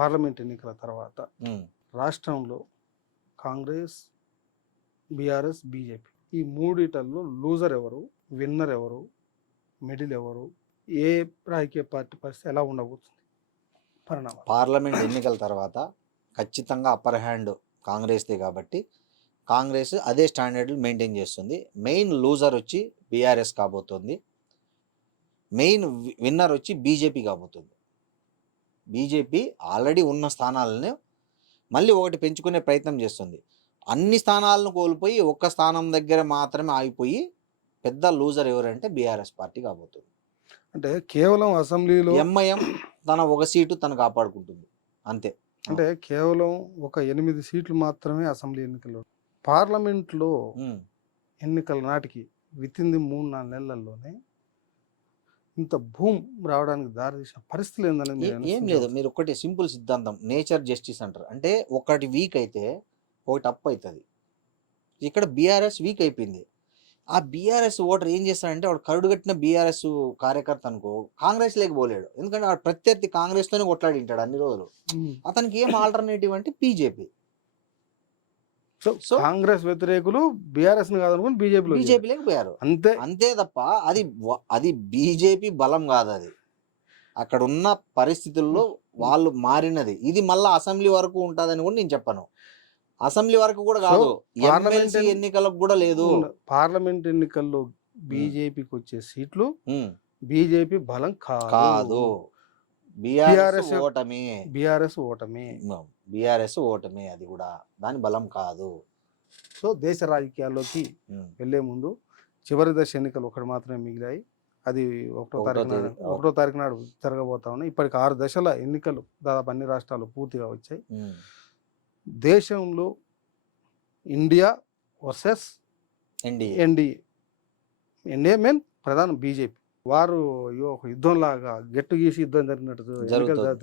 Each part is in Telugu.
పార్లమెంట్ ఎన్నికల తర్వాత రాష్ట్రంలో కాంగ్రెస్, బీఆర్ఎస్, బీజేపీ ఈ మూడిటల్లో లూజర్ ఎవరు, విన్నర్ ఎవరు, మిడిల్ ఎవరు, ఏ రాజకీయ పార్టీ పరిస్థితి ఎలా ఉండబోతుంది పరిణామాలు? పార్లమెంట్ ఎన్నికల తర్వాత ఖచ్చితంగా అప్పర్ హ్యాండ్ కాంగ్రెస్దే కాబట్టి కాంగ్రెస్ అదే స్టాండర్డ్ మెయింటైన్ చేస్తుంది. మెయిన్ లూజర్ వచ్చి బీఆర్ఎస్ కాబోతుంది, మెయిన్ విన్నర్ వచ్చి బీజేపీ కాబోతుంది. బీజేపీ ఆల్రెడీ ఉన్న స్థానాలను మళ్ళీ ఒకటి పెంచుకునే ప్రయత్నం చేస్తుంది. అన్ని స్థానాలను కోల్పోయి ఒక్క స్థానం దగ్గర మాత్రమే ఆగిపోయి పెద్ద లూజర్ ఎవరంటే బీఆర్ఎస్ పార్టీ కాబోతుంది. అంటే కేవలం అసెంబ్లీలో ఎంఐఎం తన ఒక సీటు తను కాపాడుకుంటుంది అంతే. అంటే కేవలం ఒక 8 సీట్లు మాత్రమే అసెంబ్లీ ఎన్నికల్లో. పార్లమెంట్లో ఎన్నికల నాటికి వితిన్ ది 3-4 నెలల్లోనే ఇంత భూమ్ రావడానికి దారి తీసిన పరిస్థితులు ఏందనేది ఏం లేదు. మీరు ఒకటి సింపుల్ సిద్ధాంతం, నేచర్ జస్టిస్ అంటారు. అంటే ఒకటి వీక్ అయితే ఒకటి అప్ అవుతుంది. ఇక్కడ బీఆర్ఎస్ వీక్ అయిపోయింది. ఆ బీఆర్ఎస్ ఓటర్ ఏం చేస్తాడంటే వాడు కరుడు కట్టిన బీఆర్ఎస్ కార్యకర్త అనుకో కాంగ్రెస్ లేకపోలేడు. ఎందుకంటే వాడు ప్రత్యర్థి కాంగ్రెస్తోనే కొట్లాడింటాడు అన్ని రోజులు. అతనికి ఏం ఆల్టర్నేటివ్ అంటే బీజేపీ. సో కాంగ్రెస్ వ్యతిరేకులు బీఆర్ఎస్ కాదనుకుని బీజేపీలోకి పోయారు అంతే. అంతే తప్ప అది బీజేపీ బలం కాదు. అది అక్కడ ఉన్న పరిస్థితుల్లో వాళ్ళు మారినది. ఇది మళ్ళీ అసెంబ్లీ వరకు ఉంటుందని కూడా నేను చెప్పను. అసెంబ్లీ వరకు కూడా కాదు, ఎమ్మెల్సీ ఎన్నికలకు కూడా లేదు. పార్లమెంట్ ఎన్నికల్లో బీజేపీకి వచ్చే సీట్లు బీజేపీ బలం కాదు. బీఆర్ఎస్ ఓటమి, బీఆర్ఎస్ ఓటమి అది కూడా దాని బలం కాదు. సో దేశ రాజకీయాల్లోకి వెళ్లే ముందు చివరి దశ ఎన్నికలు ఒకటి మాత్రమే మిగిలాయి. అది 1వ తారీఖు నాడు జరగబోతా ఉన్నాయి. ఇప్పటికి 6 దశల ఎన్నికలు దాదాపు అన్ని రాష్ట్రాలు పూర్తిగా వచ్చాయి. దేశంలో ఇండియా వర్సెస్ ఎన్డీఏ మెయిన్ ప్రధానం బీజేపీ. వారు ఒక యుద్ధం లాగా గెట్టు గీసి యుద్ధం జరిగినట్టు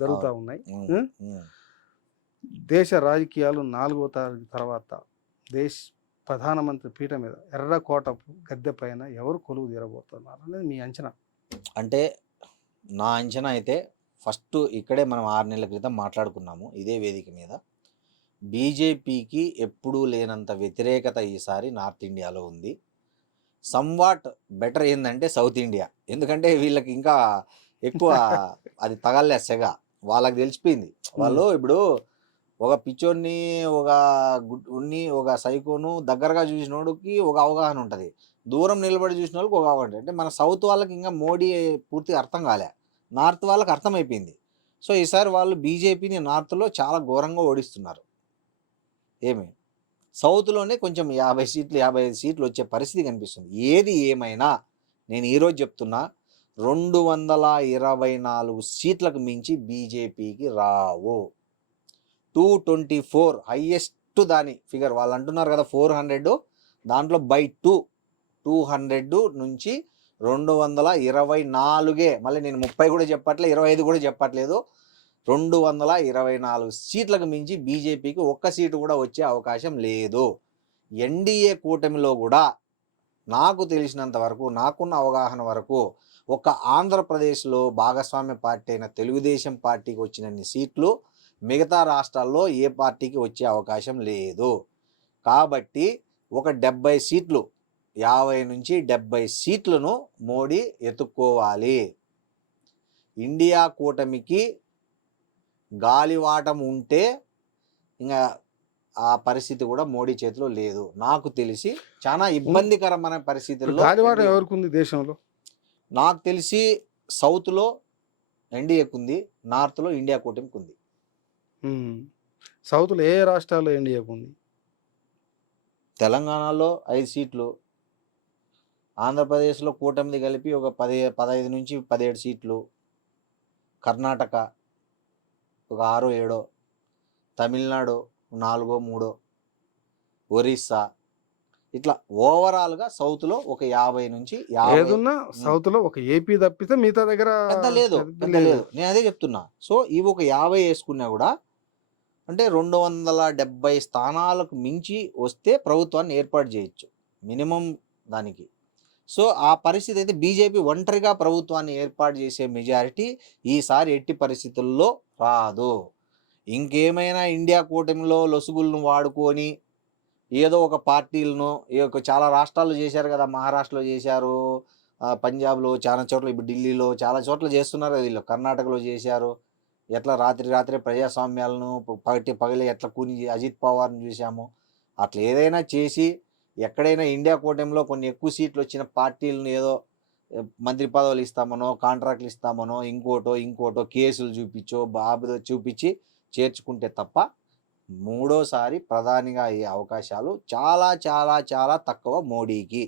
జరుగుతూ ఉన్నాయి. దేశ రాజకీయాలు 4వ తారీఖు తర్వాత ప్రధానమంత్రి పీఠ మీద ఎర్రకోట గద్దె పైన ఎవరు కొలువు తీరబోతున్నారు అనేది మీ అంచనా? అంటే నా అంచనా అయితే ఫస్ట్ ఇక్కడే మనం 6 నెలల క్రితం మాట్లాడుకున్నాము ఇదే వేదిక మీద. బీజేపీకి ఎప్పుడూ లేనంత వ్యతిరేకత ఈసారి నార్త్ ఇండియాలో ఉంది. సమ్వాట్ బెటర్ ఏంటంటే సౌత్ ఇండియా. ఎందుకంటే వీళ్ళకి ఇంకా ఎక్కువ అది తగలే సెగ. వాళ్ళకి తెలిసిపోయింది. వాళ్ళు ఇప్పుడు ఒక పిచ్చోన్ని, ఒక గుడ్ని, ఒక సైకోను దగ్గరగా చూసినోడికి ఒక అవగాహన ఉంటుంది, దూరం నిలబడి చూసిన వాళ్ళకి ఒక అవగాహన ఉంటుంది. అంటే మన సౌత్ వాళ్ళకి ఇంకా మోడీ పూర్తిగా అర్థం కాలే, నార్త్ వాళ్ళకి అర్థమైపోయింది. సో ఈసారి వాళ్ళు బీజేపీని నార్త్లో చాలా ఘోరంగా ఓడిస్తున్నారు. సౌత్లోనే కొంచెం 50 సీట్లు 55 సీట్లు వచ్చే పరిస్థితి కనిపిస్తుంది. ఏది ఏమైనా నేను ఈరోజు చెప్తున్నా, 224 సీట్లకు మించి బీజేపీకి రావు. 224 హైయెస్ట్ దాని ఫిగర్. వాళ్ళు అంటున్నారు కదా 400, దాంట్లో బై 200 నుంచి 224. మళ్ళీ నేను 30 కూడా చెప్పట్లేదు, 25 కూడా చెప్పట్లేదు. 224 సీట్లకు మించి బీజేపీకి ఒక్క సీటు కూడా వచ్చే అవకాశం లేదు. ఎన్డీఏ కూటమిలో కూడా నాకు తెలిసినంత వరకు, నాకున్న అవగాహన వరకు, ఒక ఆంధ్రప్రదేశ్లో భాగస్వామ్య పార్టీ అయిన తెలుగుదేశం పార్టీకి వచ్చినన్ని సీట్లు మిగతా రాష్ట్రాల్లో ఏ పార్టీకి వచ్చే అవకాశం లేదు. కాబట్టి ఒక 70 సీట్లు, 50 నుంచి 70 సీట్లను మోడీ ఎత్తుక్కోవాలి. ఇండియా కూటమికి గాలివాటం ఉంటే ఇంకా ఆ పరిస్థితి కూడా మోడీ చేతిలో లేదు. నాకు తెలిసి చాలా ఇబ్బందికరమైన పరిస్థితుల్లో గాలివాటం ఎవరికి ఉంది దేశంలో? నాకు తెలిసి సౌత్లో ఎన్డీఏకి ఉంది, నార్త్లో ఇండియా కూటమికి ఉంది. సౌత్లో ఏ రాష్ట్రాల్లో ఎన్డీఏకి ఉంది? తెలంగాణలో 5 సీట్లు, ఆంధ్రప్రదేశ్లో కూటమిది కలిపి ఒక 15 నుంచి 17 సీట్లు, కర్ణాటక ఒక 6-7, తమిళనాడు 4-3, ఒరిస్సా, ఇట్లా ఓవరాల్గా సౌత్లో ఒక 50 నుంచి 50. సౌత్లో ఒక ఏపీ తప్పితే మిగతా దగ్గర పెద్ద లేదు. నేను అదే చెప్తున్నా. సో ఇవి ఒక 50 వేసుకున్నా కూడా అంటే 270 స్థానాలకు మించి వస్తే ప్రభుత్వాన్ని ఏర్పాటు చేయొచ్చు మినిమం దానికి. సో ఆ పరిస్థితి అయితే బీజేపీ ఒంటరిగా ప్రభుత్వాన్ని ఏర్పాటు చేసే మెజారిటీ ఈసారి ఎట్టి పరిస్థితుల్లో రాదు. ఇంకేమైనా ఇండియా కూటమిలో లొసుగులను వాడుకొని ఏదో ఒక పార్టీలను చాలా రాష్ట్రాల్లో చేశారు కదా, మహారాష్ట్రలో చేశారు, పంజాబ్లో చాలా చోట్ల, ఇప్పుడు ఢిల్లీలో చాలా చోట్ల చేస్తున్నారు కదా వీళ్ళు, కర్ణాటకలో చేశారు. ఎట్లా రాత్రి ప్రజాస్వామ్యాలను పగలే ఎట్లా కూని అజిత్ పవార్ని చూసాము. అట్లా ఏదైనా చేసి ఎక్కడైనా ఇండియా కూటమిలో కొన్ని ఎక్కువ సీట్లు వచ్చిన పార్టీలను ఏదో మంత్రి పదవులు ఇస్తామనో, కాంట్రాక్ట్లు ఇస్తామనో, ఇంకోటో కేసులు చూపించో బాబుదో చూపించి చేర్చుకుంటే తప్ప మూడోసారి ప్రధానిగా అయ్యే అవకాశాలు చాలా చాలా చాలా తక్కువ మోడీకి.